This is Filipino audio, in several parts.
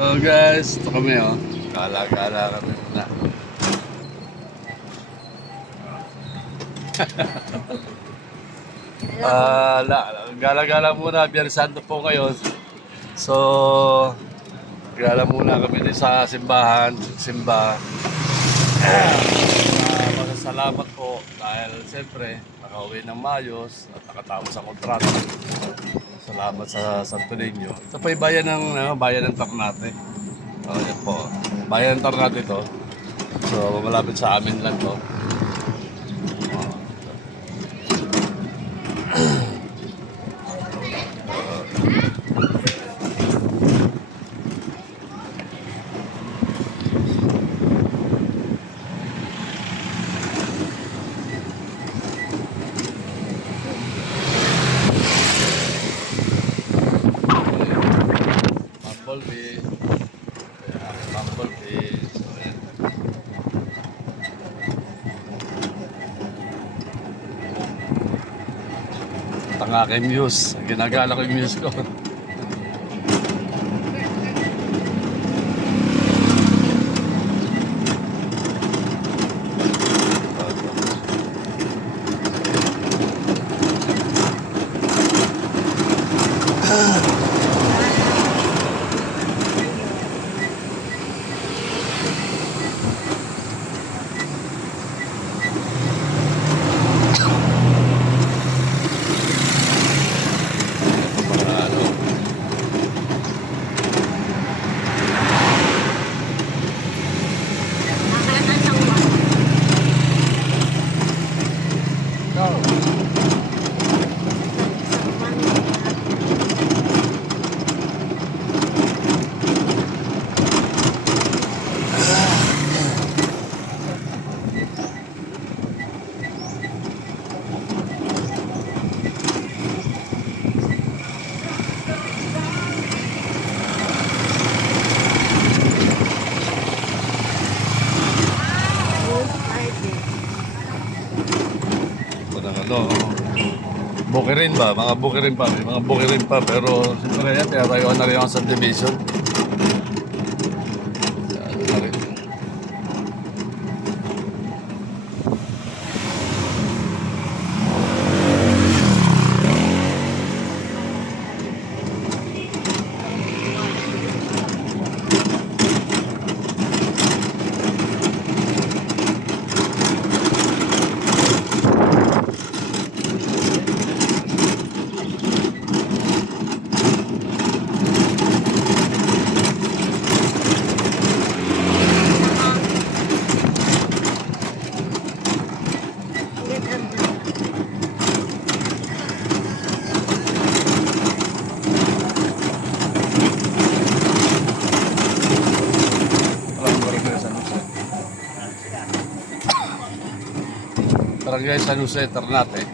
So guys, ito kami Gala-gala kami muna. Gala-gala muna, Biyernes Santo po ngayon. So, gala muna kami din sa simbahan, simba. Salamat po dahil siyempre nakauwi ng maayos at nakatapos ang kontrata. Salamat sa Santo Niño. Ito po yung bayan ng Ternate. Yan po. Bayan ng Ternate ito. So, malapit sa amin lang to. Bumblebee. Bumblebee. So, yan. Ito ang aking muse. Ginagala ko yung muse ko. Para ano, bukirin ba? Mga bukirin pa. May mga bukirin pa. Pero siyempre yan, tinatayuan na rin ang subdivision. Ano na rin. Barangay San Jose, Ternate.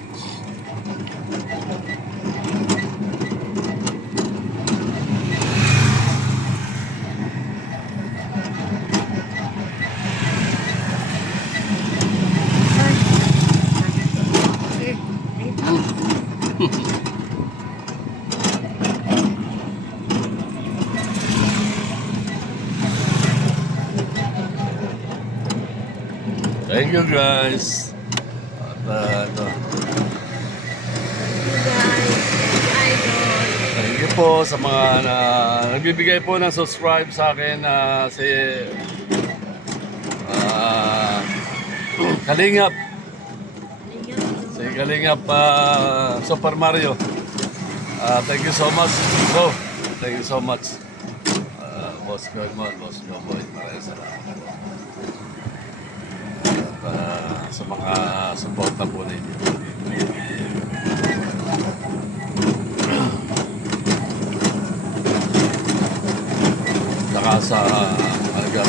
Thank you guys. Thank you po sa mga nagbibigay po ng subscribe sa akin Kalingap. Si Kalingap Super Mario. Thank you so much. Bro, thank you so much. Boss Goldman, Boss Goboy. Maraming salamat po. At sa mga suporta po ninyo. Saka sa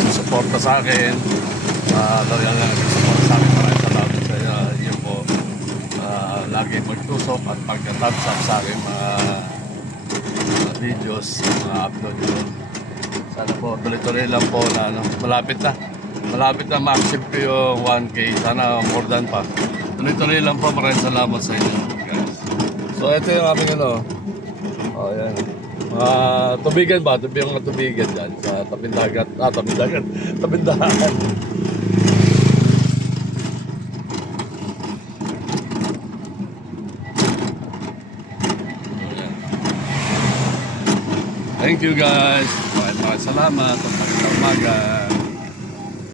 suporta sa akin, talagang nag-suporta sa akin. Maraming salamat sa inyo po. Lagi magtusok at pagka-thumbs up sa akin mga videos, mga upload nyo. Sana po, tuloy-tuloy lang po na malapit na ma-accept ko yung 1K. Sana more than pa. Tuloy-tuloy lang po. Maraming salamat sa inyo, guys. So, ito yung aming yan. Tubigan ba? Yung mga tubigan dyan sa tabing dagat. Tabing dagat. Tabing dagat. Ayan. Thank you guys. Maraming salamat. At magandang umaga.